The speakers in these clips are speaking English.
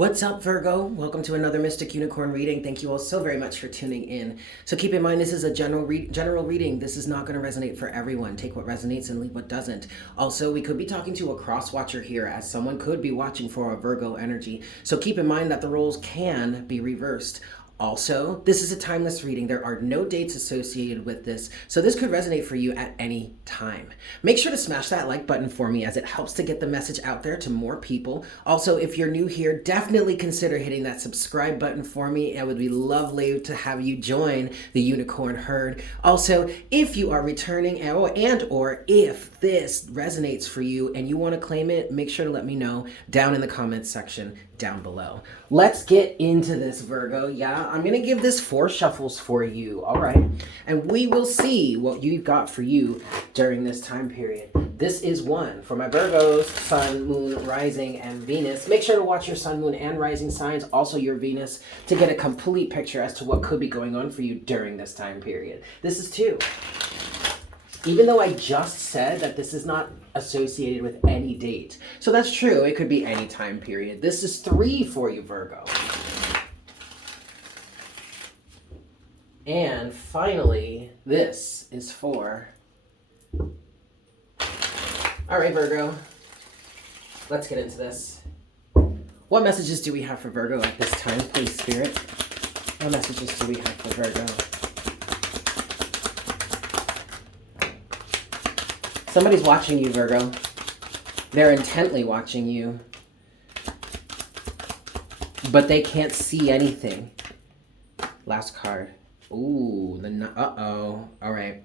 What's up, Virgo? Welcome to another Mystic Unicorn reading. Thank you all so very much for tuning in. So keep in mind, this is a general reading. This is not going to resonate for everyone. Take what resonates and leave what doesn't. Also, we could be talking to a cross-watcher here, as someone could be watching for a Virgo energy. So keep in mind that the roles can be reversed. Also, this is a timeless reading. There are no dates associated with this, so this could resonate for you at any time. Make sure to smash that like button for me, as it helps to get the message out there to more people. Also, if you're new here, definitely consider hitting that subscribe button for me. It would be lovely to have you join the Unicorn Herd. Also, if you are returning or if this resonates for you and you want to claim it, make sure to let me know down in the comments section down below. Let's get into this, Virgo. Yeah, I'm gonna give this 4 shuffles for you, all right? And we will see what you've got for you during this time period. This is one for my Virgos, Sun, Moon, Rising, and Venus. Make sure to watch your Sun, Moon, and Rising signs, also your Venus, to get a complete picture as to what could be going on for you during this time period. This is 2. Even though I just said that this is not associated with any date. So that's true, it could be any time period. This is 3 for you, Virgo. And finally, this is 4. All right, Virgo, let's get into this. What messages do we have for Virgo at this time, please, Spirit? What messages do we have for Virgo? Somebody's watching you, Virgo. They're intently watching you, but they can't see anything. Last card. Ooh, uh-oh. All right.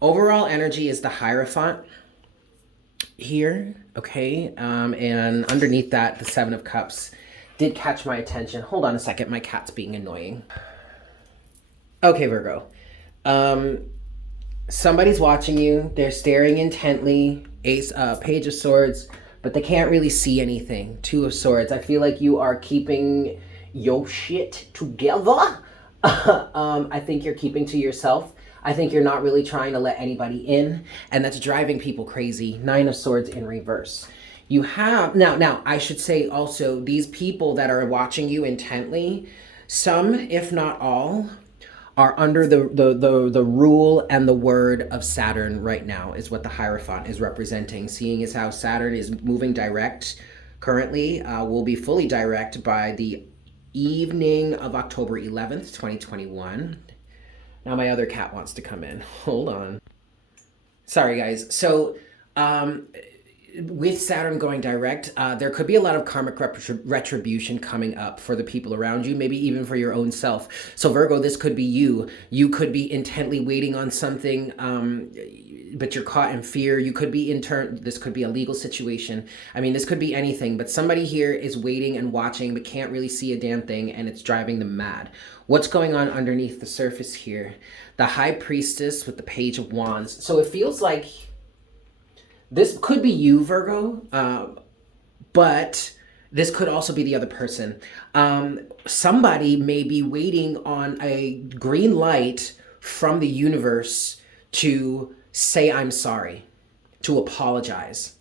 Overall energy is the Hierophant here, okay? And underneath that, the 7 of Cups did catch my attention. Hold on a second. My cat's being annoying. Okay, Virgo. Somebody's watching you. They're staring intently. Page of Swords, but they can't really see anything. 2 of Swords. I feel like you are keeping your shit together. I think you're keeping to yourself. I think you're not really trying to let anybody in, and that's driving people crazy. 9 of Swords in reverse. You have now I should say also, these people that are watching you intently, some, if not all, are under the rule and the word of Saturn right now, is what the Hierophant is representing. Seeing as how Saturn is moving direct currently, will be fully direct by the evening of October 11th, 2021. Now my other cat wants to come in. Hold on. Sorry, guys. So, with Saturn going direct, there could be a lot of karmic retribution coming up for the people around you, maybe even for your own self. So Virgo, this could be you. You could be intently waiting on something, but you're caught in fear. You could be this could be a legal situation. I mean, this could be anything, but somebody here is waiting and watching, but can't really see a damn thing, and it's driving them mad. What's going on underneath the surface here? The High Priestess with the Page of Wands. So it feels like this could be you, Virgo, but this could also be the other person. Somebody may be waiting on a green light from the universe to say, I'm sorry, to apologize.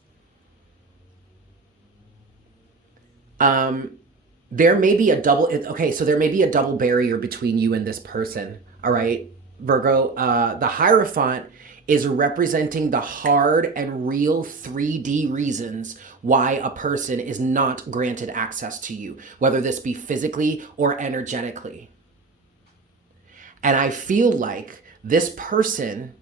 There may be a there may be a double barrier between you and this person, all right, Virgo? The Hierophant is representing the hard and real 3D reasons why a person is not granted access to you, whether this be physically or energetically. And I feel like this person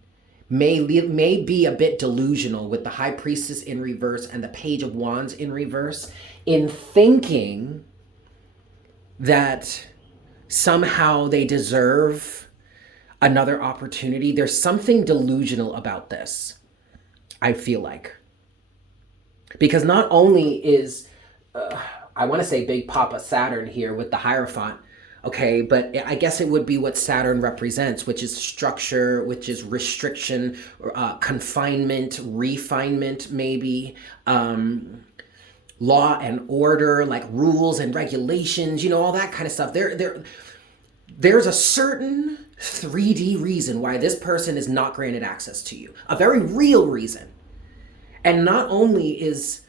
may be a bit delusional with the High Priestess in reverse and the Page of Wands in reverse, in thinking that somehow they deserve another opportunity. There's something delusional about this, I feel like. Because not only is, I want to say Big Papa Saturn here with the Hierophant, okay, but I guess it would be what Saturn represents, which is structure, which is restriction, confinement, refinement maybe, law and order, like rules and regulations, you know, all that kind of stuff. There's a certain 3D reason why this person is not granted access to you. A very real reason. And not only is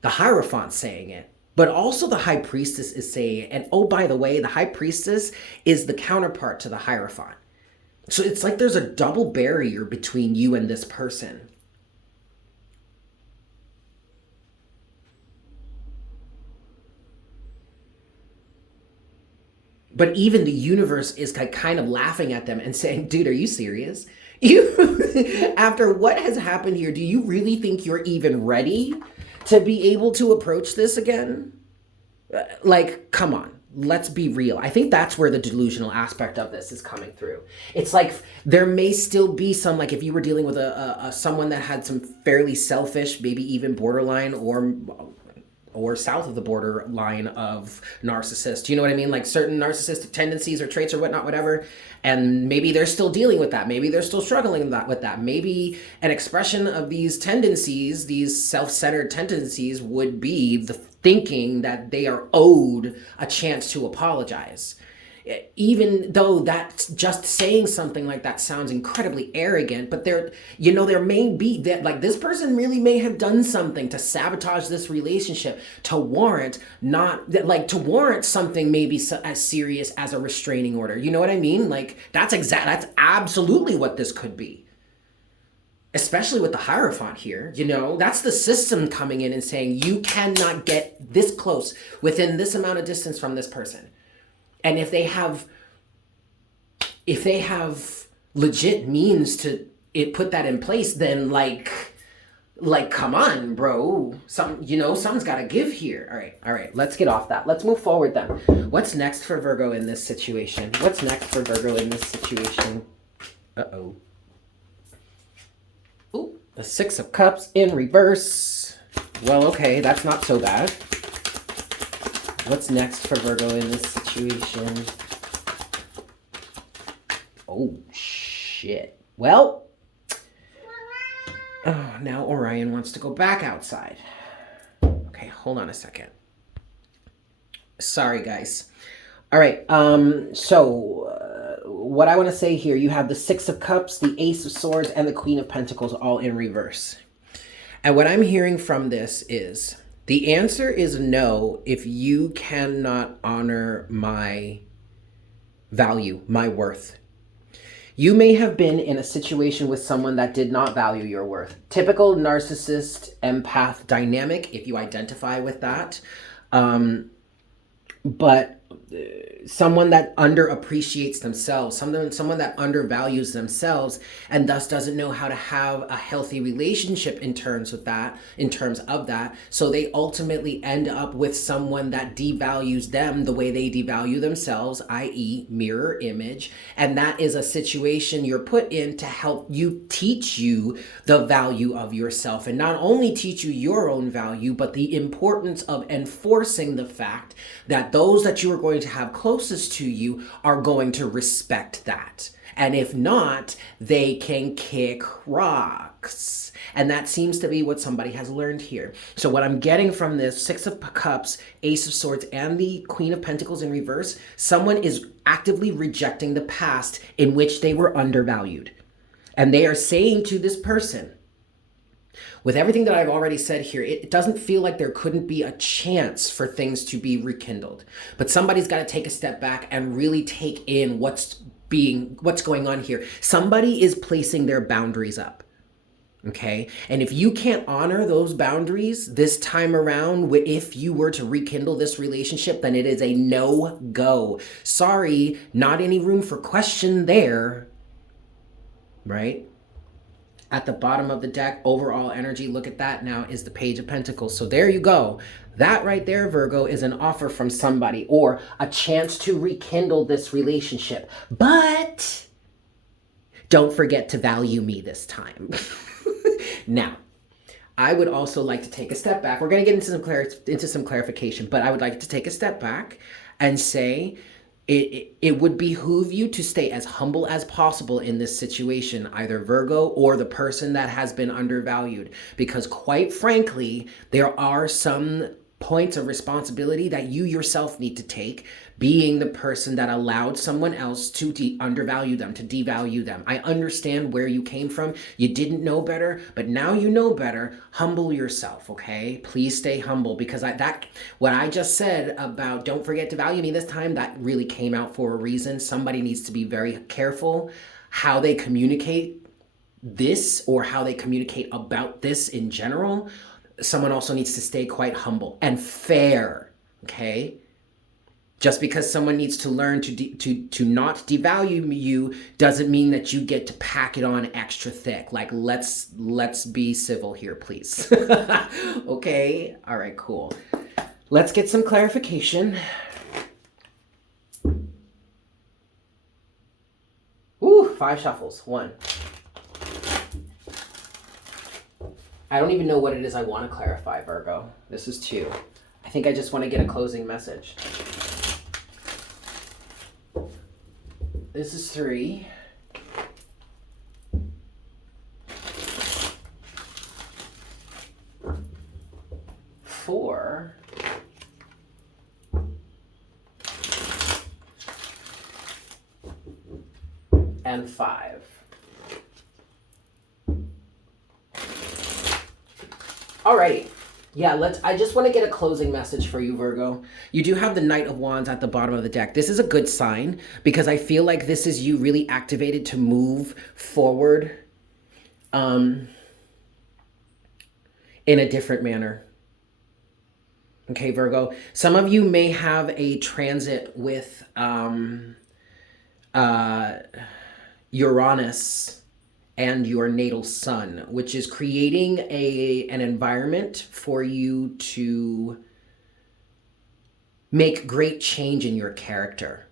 the Hierophant saying it, But also the high priestess is saying, and oh, by the way, the high priestess is the counterpart to the Hierophant. So it's like there's a double barrier between you and this person. But even the universe is kind of laughing at them and saying, dude, are you serious? You, after what has happened here, do you really think you're even ready to be able to approach this again? Like, come on, let's be real. I think that's where the delusional aspect of this is coming through. It's like there may still be some, like if you were dealing with a someone that had some fairly selfish, maybe even borderline or south of the borderline of narcissist. You know what I mean? Like certain narcissistic tendencies or traits or whatnot, whatever. And maybe they're still dealing with that. Maybe they're still struggling with that. Maybe an expression of these tendencies, these self-centered tendencies, would be the thinking that they are owed a chance to apologize. Even though that's just saying something like that sounds incredibly arrogant, but there may be that, like, this person really may have done something to sabotage this relationship to warrant something maybe as serious as a restraining order. You know what I mean? Like that's absolutely what this could be. Especially with the Hierophant here, that's the system coming in and saying you cannot get this close within this amount of distance from this person. And if they have legit means to put that in place, then like come on, bro. Something's got to give here. All right. Let's get off that. Let's move forward then. What's next for Virgo in this situation? Uh-oh. Ooh, the Six of Cups in reverse. Well, okay, that's not so bad. What's next for Virgo in this situation? Oh, shit. Well, now Orion wants to go back outside. Okay, hold on a second. Sorry, guys. All right, what I want to say here, you have the Six of Cups, the Ace of Swords, and the Queen of Pentacles all in reverse. And what I'm hearing from this is the answer is no if you cannot honor my value, my worth. You may have been in a situation with someone that did not value your worth. Typical narcissist empath dynamic, if you identify with that. But someone that underappreciates themselves, someone that undervalues themselves, and thus doesn't know how to have a healthy relationship in terms of that. So they ultimately end up with someone that devalues them the way they devalue themselves, i.e. mirror image. And that is a situation you're put in to help you, teach you the value of yourself, and not only teach you your own value, but the importance of enforcing the fact that those that you are going to have closest to you are going to respect that. And if not, they can kick rocks. And that seems to be what somebody has learned here. So what I'm getting from this Six of Cups, Ace of Swords, and the Queen of Pentacles in reverse, someone is actively rejecting the past in which they were undervalued. And they are saying to this person, with everything that I've already said here, it doesn't feel like there couldn't be a chance for things to be rekindled. But somebody's got to take a step back and really take in what's going on here. Somebody is placing their boundaries up. Okay? And if you can't honor those boundaries this time around, if you were to rekindle this relationship, then it is a no-go. Sorry, not any room for question there. Right? At the bottom of the deck, overall energy, look at that now, is the Page of Pentacles. So there you go. That right there, Virgo, is an offer from somebody or a chance to rekindle this relationship. But don't forget to value me this time. Now, I would also like to take a step back. We're going to get into some clarification, but I would like to take a step back and say, it would behoove you to stay as humble as possible in this situation, either Virgo or the person that has been undervalued. Because quite frankly, there are some points of responsibility that you yourself need to take, being the person that allowed someone else to undervalue them, to devalue them. I understand where you came from. You didn't know better, but now you know better. Humble yourself, okay? Please stay humble, because what I just said about don't forget to value me this time, that really came out for a reason. Somebody needs to be very careful how they communicate this, or how they communicate about this in general. Someone also needs to stay quite humble and fair, okay? Just because someone needs to learn to not devalue you doesn't mean that you get to pack it on extra thick. Like, let's be civil here, please. Okay? All right, cool. Let's get some clarification. Ooh, 5 shuffles. 1. I don't even know what it is I want to clarify, Virgo. This is 2. I think I just want to get a closing message. This is 3. Four. And 5. Alrighty. Yeah, I just want to get a closing message for you, Virgo. You do have the Knight of Wands at the bottom of the deck. This is a good sign, because I feel like this is you really activated to move forward in a different manner. Okay, Virgo. Some of you may have a transit with Uranus and your natal sun, which is creating an environment for you to make great change in your character.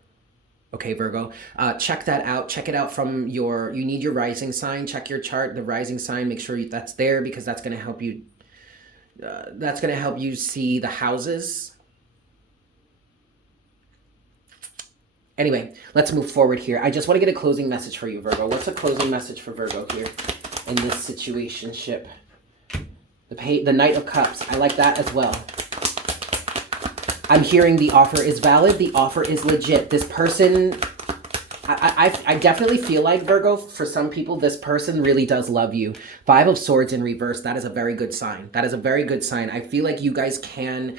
Okay, Virgo, check that out. Check it out from you need your rising sign. Check your chart, the rising sign, make sure that's there, because that's going to help you. That's going to help you see the houses. Anyway, let's move forward here. I just want to get a closing message for you, Virgo. What's a closing message for Virgo here in this situationship? The Knight of Cups. I like that as well. I'm hearing the offer is valid. The offer is legit. This person, I definitely feel like, Virgo, for some people, this person really does love you. 5 of Swords in reverse. That is a very good sign. That is a very good sign. I feel like you can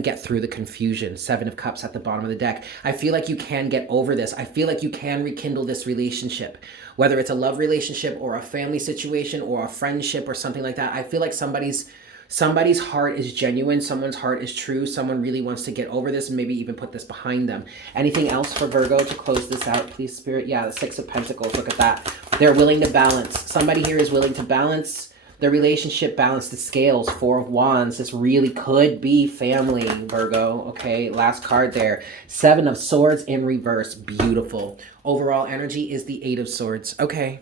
get through the confusion. 7 of Cups at the bottom of the deck. I feel like you can get over this. I feel like you can rekindle this relationship. Whether it's a love relationship or a family situation or a friendship or something like that. I feel like somebody's heart is genuine. Someone's heart is true. Someone really wants to get over this and maybe even put this behind them. Anything else for Virgo to close this out, please, Spirit? Yeah, the 6 of Pentacles. Look at that. They're willing to balance. Somebody here is willing to balance the relationship, balance the scales. 4 of Wands. This really could be family, Virgo. Okay, last card there. 7 of Swords in reverse. Beautiful. Overall energy is the 8 of Swords. Okay.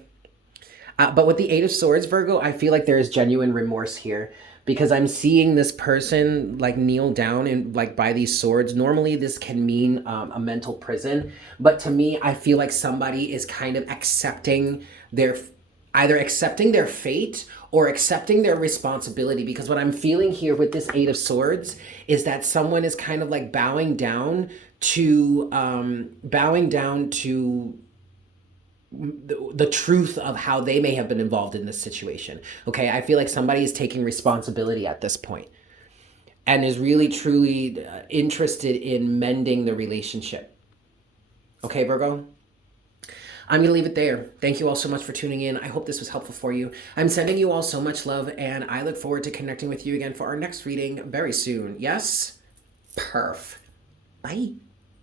But with the 8 of Swords, Virgo, I feel like there is genuine remorse here. Because I'm seeing this person like kneel down and like by these swords. Normally this can mean a mental prison. But to me, I feel like somebody is kind of either accepting their fate or accepting their responsibility. Because what I'm feeling here with this 8 of Swords is that someone is kind of like bowing down to the truth of how they may have been involved in this situation. Okay, I feel like somebody is taking responsibility at this point and is really truly interested in mending the relationship. Okay, Virgo? I'm going to leave it there. Thank you all so much for tuning in. I hope this was helpful for you. I'm sending you all so much love, and I look forward to connecting with you again for our next reading very soon. Yes? Perf. Bye.